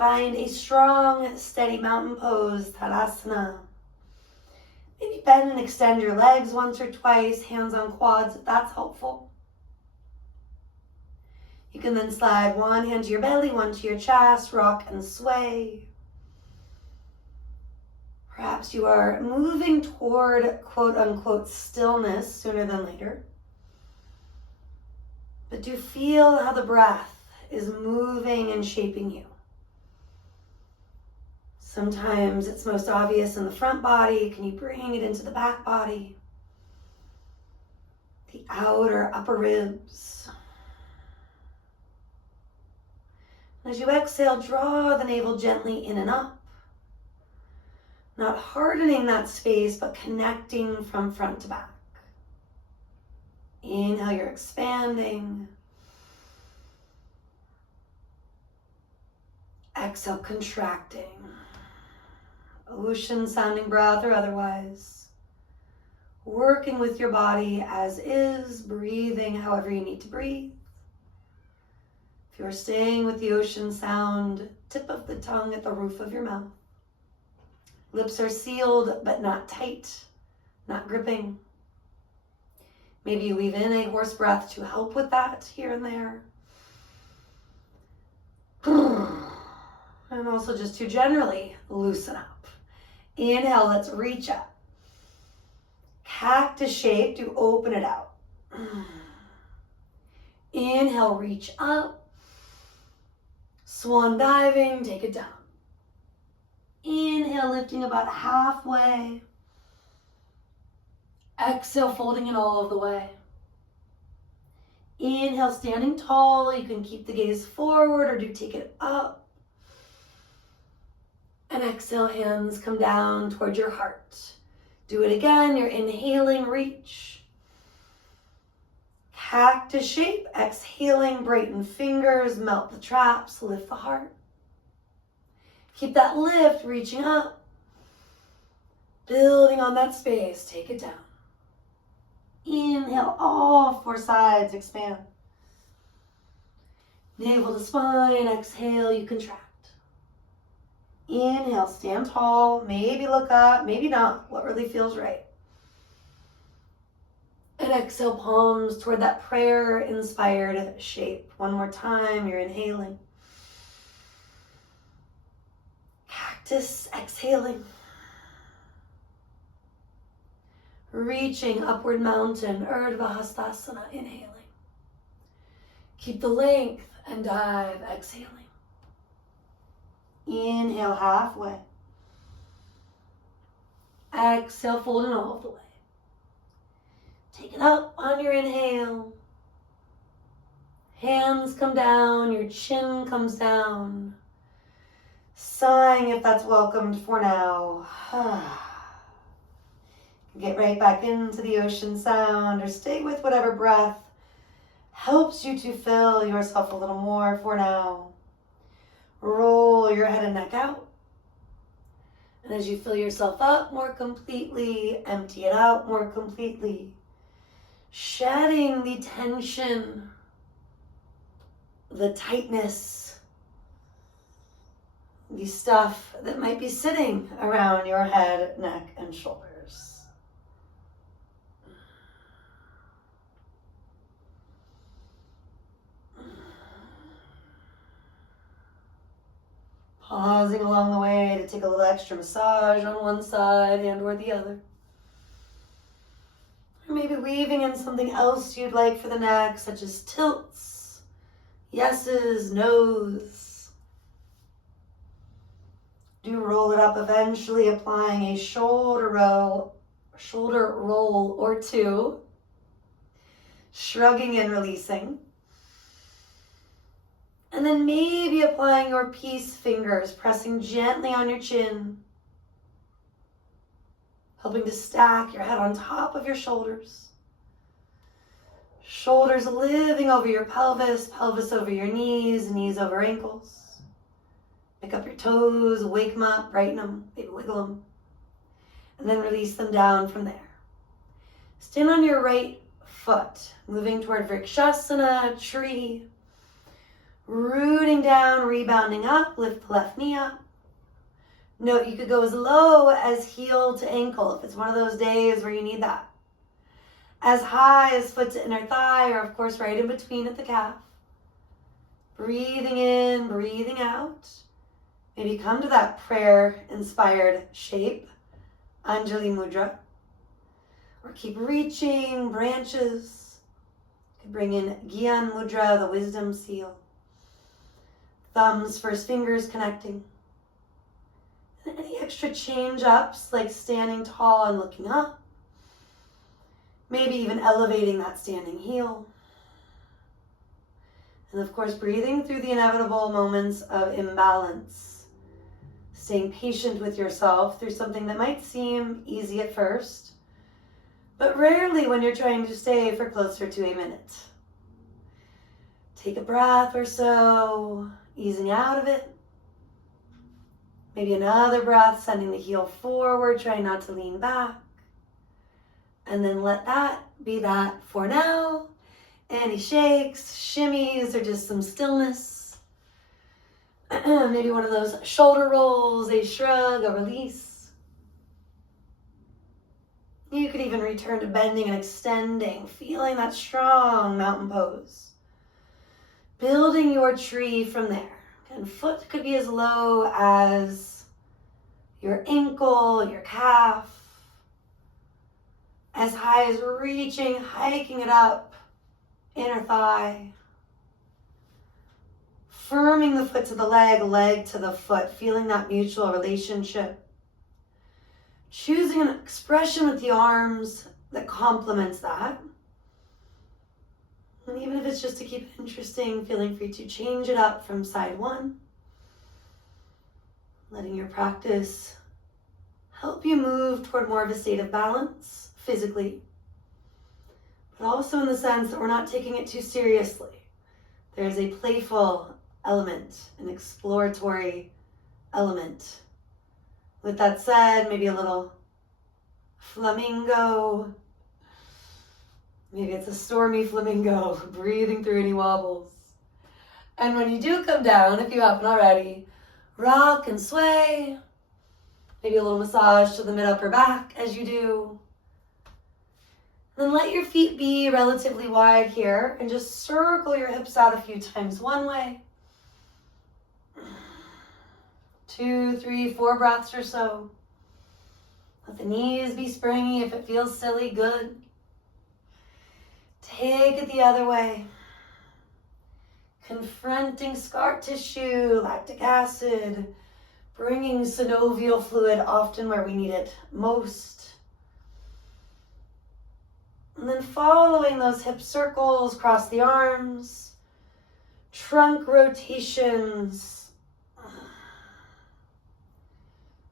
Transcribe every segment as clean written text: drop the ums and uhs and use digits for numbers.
Find a strong, steady mountain pose, Tadasana. Maybe bend and extend your legs once or twice, hands on quads if that's helpful. You can then slide one hand to your belly, one to your chest, rock and sway. Perhaps you are moving toward quote-unquote stillness sooner than later. But do feel how the breath is moving and shaping you. Sometimes it's most obvious in the front body. Can you bring it into the back body? The outer upper ribs. As you exhale, draw the navel gently in and up. Not hardening that space, but connecting from front to back. Inhale, you're expanding. Exhale, contracting. Ocean sounding breath or otherwise. Working with your body as is, breathing however you need to breathe. If you're staying with the ocean sound, tip of the tongue at the roof of your mouth. Lips are sealed but not tight, not gripping. Maybe you weave in a horse breath to help with that here and there. And also just to generally loosen up. Inhale, let's reach up. Cactus shape to open it out. Inhale, reach up. Swan diving, take it down. Inhale, lifting about halfway. Exhale, folding it all of the way. Inhale, standing tall. You can keep the gaze forward or do take it up. And exhale, hands come down towards your heart. Do it again. You're inhaling, reach. Cactus shape, exhaling, brighten fingers, melt the traps, lift the heart. Keep that lift, reaching up. Building on that space, take it down. Inhale, all four sides, expand. Navel to spine, exhale, you contract. Inhale, stand tall, maybe look up, maybe not, what really feels right. And exhale, palms toward that prayer-inspired shape. One more time, you're inhaling. Cactus, exhaling. Reaching upward mountain, Urdhva Hastasana, inhaling. Keep the length and dive, exhaling. Inhale, halfway. Exhale, folding all of the way. Take it up on your inhale. Hands come down, your chin comes down. Sighing if that's welcomed for now. Get right back into the ocean sound or stay with whatever breath helps you to fill yourself a little more for now. Roll your head and neck out. And as you fill yourself up more completely, empty it out more completely. Shedding the tension, the tightness, the stuff that might be sitting around your head, neck, and shoulders. Pausing along the way to take a little extra massage on one side and or the other. Or maybe weaving in something else you'd like for the neck, such as tilts, yeses, nos. Do roll it up, eventually applying a shoulder roll or two. Shrugging and releasing. And then maybe applying your peace fingers, pressing gently on your chin. Helping to stack your head on top of your shoulders. Shoulders living over your pelvis, pelvis over your knees, knees over ankles. Pick up your toes, wake them up, brighten them, maybe wiggle them. And then release them down from there. Stand on your right foot, moving toward Vrikshasana, tree. Rooting down, rebounding up, lift the left knee up. Note you could go as low as heel to ankle if it's one of those days where you need that. As high as foot to inner thigh, or of course right in between at the calf. Breathing in, breathing out. Maybe come to that prayer-inspired shape, Anjali Mudra. Or keep reaching, branches. You could bring in Gyan Mudra, the wisdom seal. Thumbs, first fingers connecting. And any extra change-ups, like standing tall and looking up. Maybe even elevating that standing heel. And of course, breathing through the inevitable moments of imbalance. Staying patient with yourself through something that might seem easy at first, but rarely when you're trying to stay for closer to a minute. Take a breath or so, easing out of it. Maybe another breath, sending the heel forward, trying not to lean back. And then let that be that for now. Any shakes, shimmies, or just some stillness. Maybe one of those shoulder rolls, a shrug, a release. You could even return to bending and extending, feeling that strong mountain pose. Building your tree from there. And foot could be as low as your ankle, your calf. As high as reaching, hiking it up, inner thigh. Firming the foot to the leg, leg to the foot, feeling that mutual relationship. Choosing an expression with the arms that complements that. And even if it's just to keep it interesting, feeling free to change it up from side one. Letting your practice help you move toward more of a state of balance physically, but also in the sense that we're not taking it too seriously. There's a playful element, an exploratory element. With that said, maybe a little flamingo. Maybe it's a stormy flamingo, breathing through any wobbles. And when you do come down, if you haven't already, rock and sway. Maybe a little massage to the mid-upper back as you do. Then let your feet be relatively wide here and just circle your hips out a few times one way. 2, 3, 4 breaths or so. Let the knees be springy. If it feels silly, good. Take it the other way. Confronting scar tissue, lactic acid, bringing synovial fluid often where we need it most. And then following those hip circles, cross the arms, trunk rotations.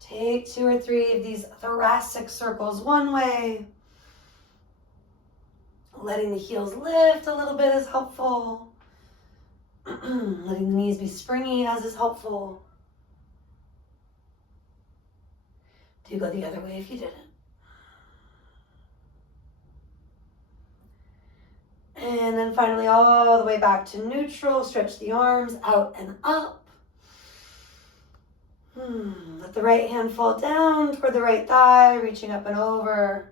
Take 2 or 3 of these thoracic circles one way. Letting the heels lift a little bit is helpful. Letting the knees be springy as is helpful. Do go the other way if you didn't. And then finally all the way back to neutral. Stretch the arms out and up. Let the right hand fall down toward the right thigh, reaching up and over.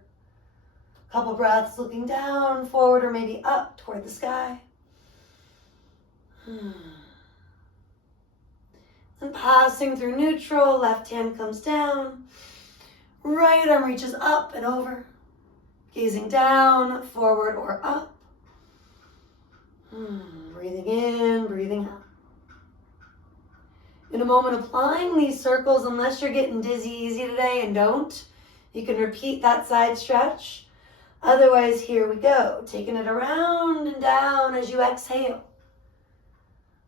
Couple breaths looking down, forward, or maybe up toward the sky. And passing through neutral, left hand comes down. Right arm reaches up and over. Gazing down, forward, or up. Breathing in, breathing out. In a moment, applying these circles, unless you're getting dizzy easy today, and don't, you can repeat that side stretch. Otherwise, here we go. Taking it around and down as you exhale.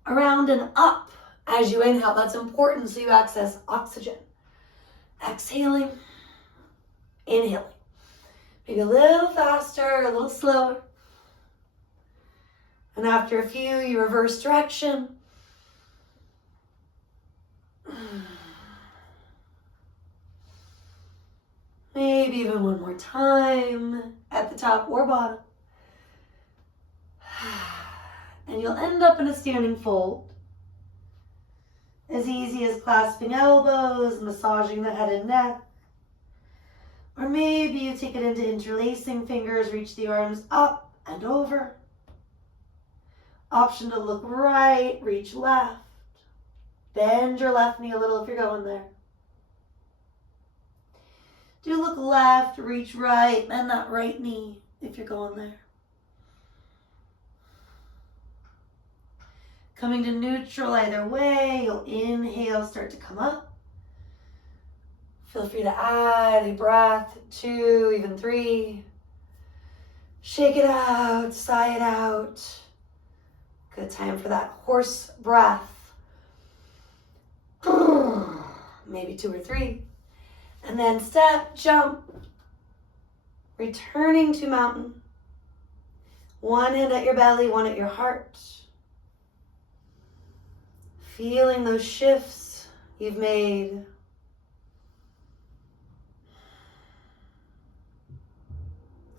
Around and up as you inhale. That's important so you access oxygen. Exhaling, inhaling. Maybe a little faster, a little slower. And after a few, you reverse direction. Maybe even one more time at the top or bottom. And you'll end up in a standing fold. As easy as clasping elbows, massaging the head and neck. Or maybe you take it into interlacing fingers, reach the arms up and over. Option to look right, reach left. Bend your left knee a little if you're going there. Do look left, reach right, bend that right knee if you're going there. Coming to neutral either way, you'll inhale, start to come up. Feel free to add a breath, 2, even 3. Shake it out, sigh it out. Good time for that horse breath. Maybe 2 or 3. And then step, jump. Returning to mountain. One hand at your belly, one at your heart. Feeling those shifts you've made.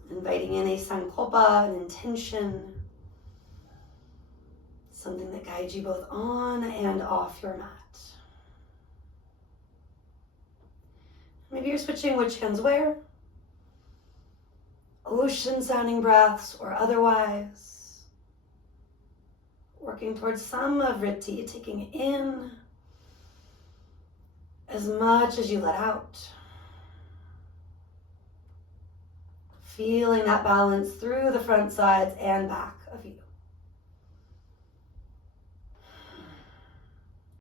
Inviting in a sankalpa, an intention. Something that guides you both on and off your mat. Maybe you're switching which hands where. Ocean sounding breaths or otherwise. Working towards samavritti, taking in as much as you let out. Feeling that balance through the front sides and back of you.